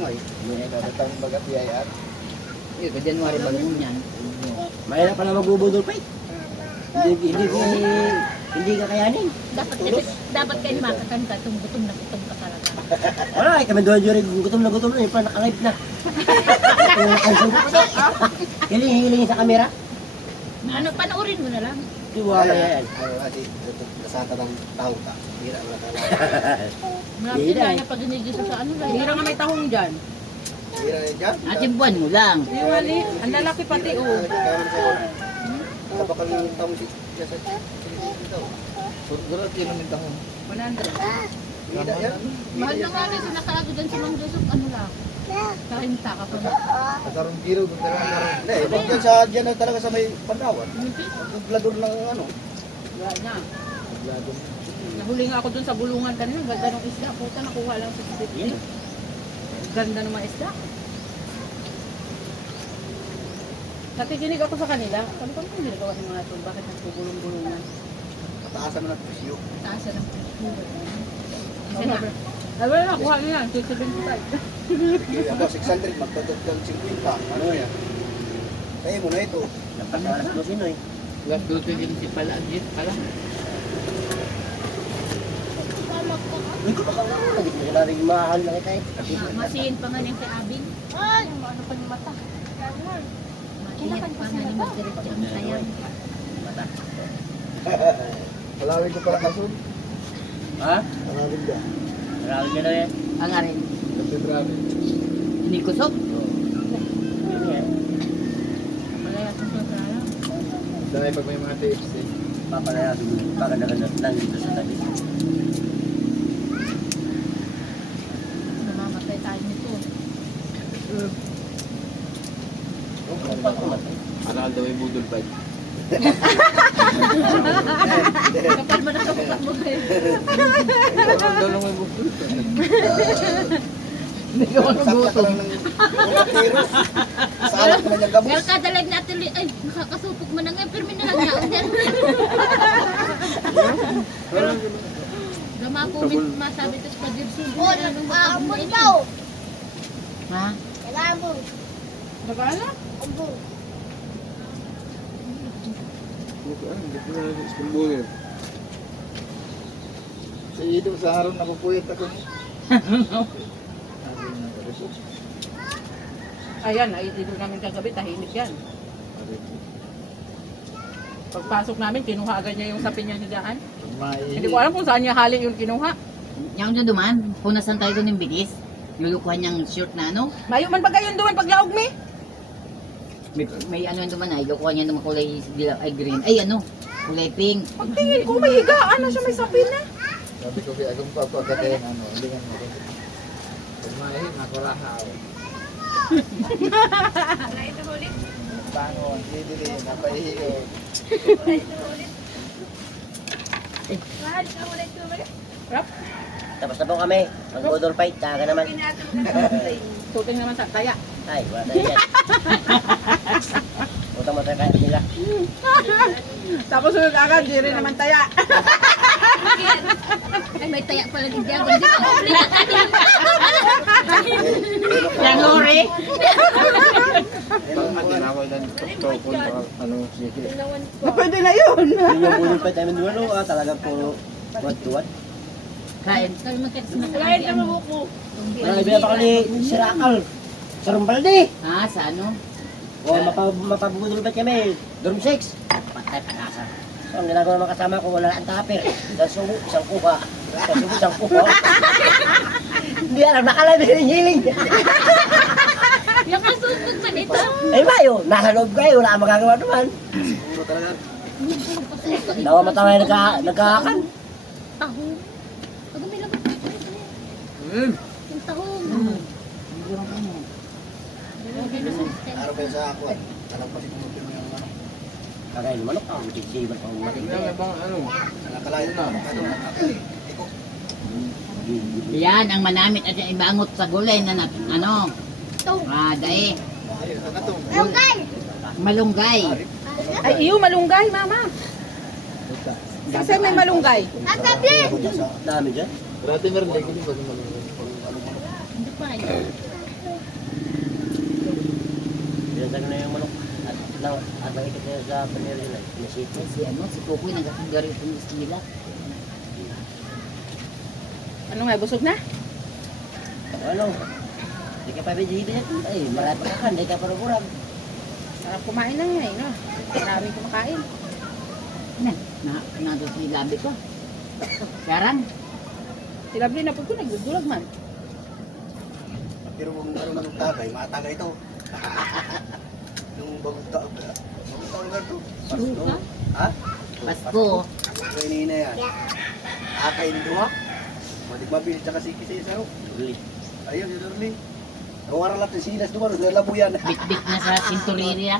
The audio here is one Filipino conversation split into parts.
May natatang bagat yayat. Yung ka January ba mo yan? Mahirap pala magbubudol pa eh. Hindi kakayanin. Dapat kayo makakanta kung gutom na gutom ka talaga. Wala eh, kami doon yung gutom na yung pa naka-live na. Hiling-hiling sa kamera. Ano, panoorin mo na lang. Tiwala yan. Kasi nasata ng tao ka. Hira mo na talaga. Marami Hindi na na niya pag ginigisa sa ano lang. Hira nga may tahong dyan. Hira na dyan. Ating buwan mo lang. Yung mali, ang lalaki pati oh. Kapakal yung tao si Jasa. Siguro kinuminta ko. 100. Hira yan. Mahal na nga rin sinasarado dyan sa Mang Joseph, ano lang. Karinta ka pa na. Kasarong kilo kung talaga. Hindi, huwag yan sa dyan na talaga sa may Pandawan. Magdublador ng ano. Wala na. Nahuli nga ako dun sa bulungan kanina. Ganda ng isda. Puta, nakuha lang sa 50. Ganda ng mga isda. Nakikinig ako sa kanila. Sabi ko, ano ginagawa ng mga ito? Bakit nagbubulong-bulungan? Pataasan mo ng presyo. Taas na ng Kasi na. Ay, wala na. Kuha niya. 675. Ako 600, magtotog ng 50. Ano yan? Kaya mo na ito. Napakalas mo sino eh. Last 2 si pala. Agit pala. Uy, kumakaw na mo. Hindi ko na rin mahal na kita eh. Masihin pa nga niya kay Abing. Ay! Ano pa yung mata? Masihin pa nga ni Magdiretso ang sayang. Mata. Palawin ko pala kasun. Ha? Palawin ka. Marami ka na yan. Ang arin. Kasi grabe. Hindi kusok. Yun yan. Malaya sa sobrang. Dahil pag may mga tips eh. Papalayasin mo. Paganda-ganda lang dito sa tabi. Namamatay tayo nito. Pag kumatay. Anakal daw yung budol pa. Kapal mo na sa mukha mo kayo. Anakal daw lang yung budol pa. Hindi ko Sakta lang ng virus. Salat mo na niyang gabos. Pero kada live natin, ay, nakakasupok mo na ngayon, pero may nalagyan din. Gama po, masabi ito sa Padirsubo. Oh, nag-aamon daw. Ha? Nag-aamon. Nagala? Ambon. Hindi ko na iskumbuhin. Sa ito, sa harong napupuyat ako. Ayan, ay dito namin kagabi, tahimik yan. Pagpasok namin, kinuha agad niya yung sapin niya higaan. Hindi ko alam kung saan niya hali yung kinuha. Yung dyan duman, punasan tayo doon yung bilis. Lulukuhan niyang short na ano. Mayo man ba gayon doon paglaog mi? May ano yung duman ay, lukuhan niya ng kulay ay green. Ay ano, kulay pink. Pagtingin ko, may higaan na siya, may sapin na. Sabi ko kaya kung papagatayin, ano, hindi nga mo rin. Pag mahi, makurahaw. Bangon, didili, napahiyo. Tapos na po kami. Mag-budol fight. Taga naman. Tuting naman sa taya. Ay, wala tayo yan. Utang mo tayo kaya nila. Tapos sunod agad, di rin naman taya. Ay, may taya pala ni Diago. Hindi ko kumplita Yan lori. Bakit din ako ilan tuktok ano, sige. Pwede na yun. Yun yung budol fight namin duwan. Talagang puro what-to-what. Kain. Kami magkita na kain ang buko. Wala ibigay pa kami si Rakal. Sa Rumbalde. Ha, sa ano? O mapabudol fight kami. Dorm 6. Patay palasa. So, ang ginagawa naman kasama ko, wala ang tapir. Isang subo, isang kuha. Isang subo, isang kuha. Hindi alam, nakalay na hiling. Yung kasupog pa nito. Ay bayo, nasa loob kayo, wala kang magagawa naman. Siguro talaga. Dawa matangay nagkakan. Tahong. Pag may laban pa ito. Yung tahong. Lagay na sa stem. Araw pa yun sa ako. Alam pa si Kumutin mo yung ano. Kagaya ng manok, ang sisiban pang mating. May bang ano? Nakalayo na. Ano na. Iko. Yan, ang manamit at yung ibangot sa gulay na ano. Dae. Ayun, ano to? Malunggay. Ay, iyo, malunggay, mama. Kasi may malunggay. Dami dyan. Dati meron din ko din pag malungkot. Hindi pa. Nagano na yung manok. At nakikita niya sa panero yun ay. Nasito. Si Kukoy nagkakagari itong istila. Ano nga, busog na? Ano? Hindi ka pa bidyo yan. Ay, marami ka kan. Hindi ka parang-urang. Sarap kumain na nga eh, no? Maraming kumakain. Nado si Labi ko. Sekarang, Sila Bri na po ko, nagdudulag man. Pero kung meron ng tagay, matagay ito. Nung bagong taon na ito. Suka? Ha? Pasko. Kaya nina yan. Akay ni Duha. Matik mabilis tsaka si Kisay Saro. Uli. Ayun, yun Dorling. Nawara lang yung silas doon, nalabo yan. Bit-bit na sa Cinturilla.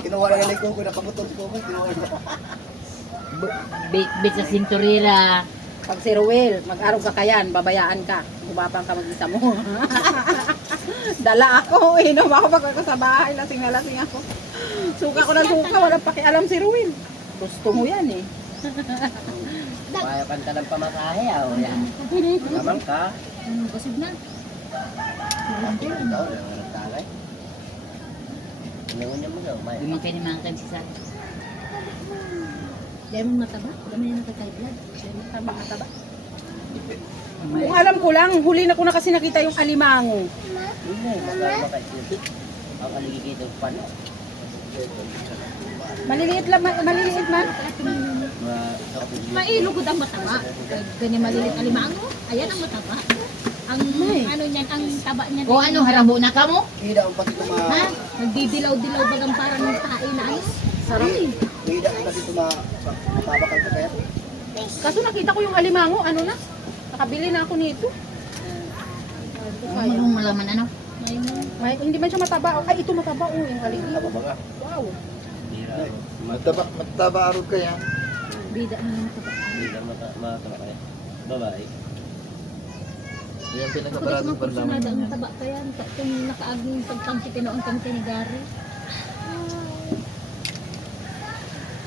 Kinuha na lang ko, nakabutol si Kukoy, kinuha na. Bit-bit sa Cinturilla. Pag si Ruel, mag-araw ka kayan, babayaan ka. Gumapang ka mag-isa mo. Dala ako, inom ako pag ako sa bahay, lasing na lasing ako. Suka ko na suka, walang pakialam si Ruel. Gusto mo yan eh. Kaya kanta ng pamasahe. Oh, yan. Lamang ka. Busog na. Ito, walang tagay. Inangon niya mo daw. May. Yung mga kayo naman kan si Sara. Dahil mo mataba. Dami na nakakaiblad. Taba. Kung alam ko lang, huli na ko na kasi nakita yung alimango. Hindi, makaisip. Ang kaligigit ng pano. Maliliit lang, maliliit man. Mailugod ang mataba. Ganyan malilit alimango. Ayan ang mataba. Ang ano niyan, ang taba niyan. O ano, harabo na ka mo? Hida ang pati Ha? tuma... Nagdidilaw-dilaw bagang parang tae na ano. Sarap eh. Hida ang pati mababakal ka kaya. Kaso nakita ko yung alimango, ano na? Nakabili na ako nito. Ano mong malaman ano? Hindi man siya mataba. Ay, ito mataba. Oh, yung alimango. Nababaga. Wow. Mataba arog ka yan. Bida na yung mataba. Hindi lang matakay. Babae. Yan Ako pinakabarado dito pa mga naman. kursunada ang taba pa yan. Kung nakaaging pagpangsi kinoon kami kay ni Gary.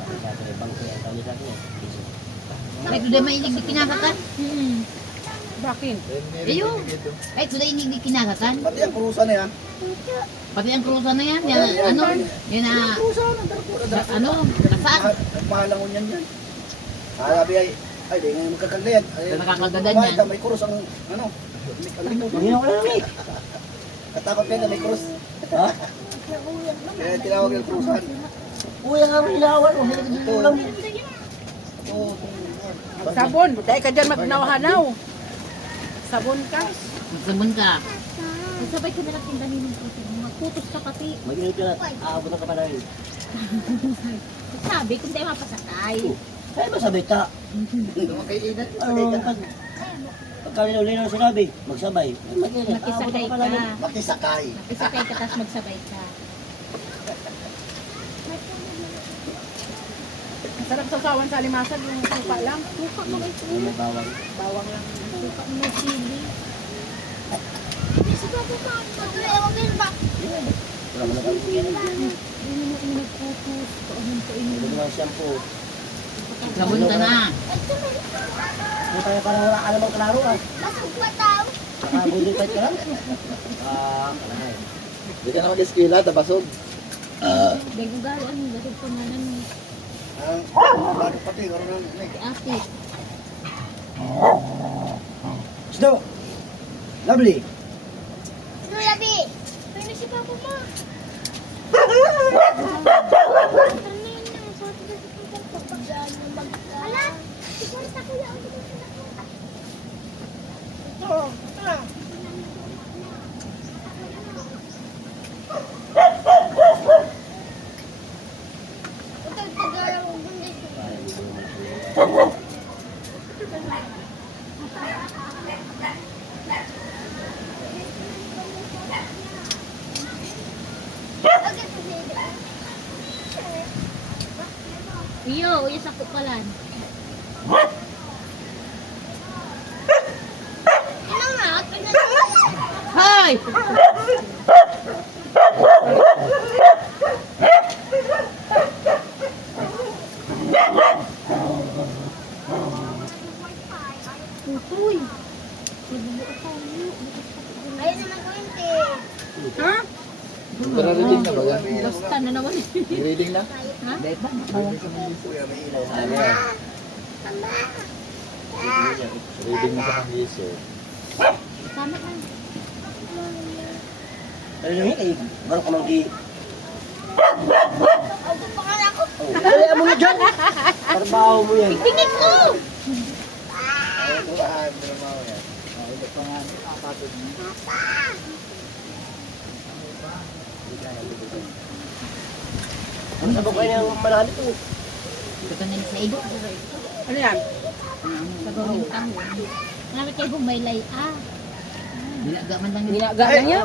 Sa akin ay bangko ang tali sa akin. Ay, ito dahil mainig di kinakakan. Bakit? Ayun. Ay, ito dahil inig di kinakakan. Pati ang kurusa na yan. Pati ang krusa na yan. Yan, ano, yan na, ano, nasaan? Nagmahalangon yan yan. Sabi ay, di nga magkakagla yan. Nakakagadan yan. May kurus ang, ano, ang likod. Hindi ko lang eh. Katakot yan na may kurus. Ha? Kaya tinawag yung kurusan. Uy, ang aming ilawan. Oh, hindi ko lang. Ito, Sabon. Dahil ka dyan magnawhanaw. Sabon ka. Magsabon ka. Sabay ko na lang tindahin ng puto. Magputos ka pati. Mag-init ka na. Aabot na ka pa rin. Sabi, kung di mapasakay. Ay, masabay ka. Makaiinat. Ano, pagka nilulinaw sinabi, magsabay. Mag-init. Makisakay ka. Makisakay. Makisakay ka, tapos magsabay ka. Sarap sa sawan sa alimasag yung suka lang. Suka mo may Ano, may bawang. Bawang lang. suka mo may sili. Wala mo na kami yan. Hindi mo yung nagputos. Paunin ko Ito inyo. naman shampoo. Sabon ka na. Kung tayo parang wala ka namang klaro ah. Nakabudol ka lang. Kalangay. Hindi ka na mag-eskwela, tabasog. Dagugalo, ano, basig pangalan mo. Ang bago pati, karoon ng Si Ate. Snow! Lovely! Iyo, uya sa kupalan. Hoy! Tutoy. Ha? Pero reading na ba yan? Basta na naman eh. Reading na? Beba, Kuya, may ilaw. Ano yan? Reading na sa mga Yeso. Tama ka. Pero yung hindi, baru ka mang di... Oh, dali mo na dyan! Trabaho mo yan. Tingin ko! Ito ah, drama yan. Ito pa nga, kapatid mo. Ano sa bukay niyang malaki ito? ito ka nila sa ido. Ano yan? Sa gawin taho. Marami kayo bumaylay. Nilaga man lang yun. Ginaga na niya.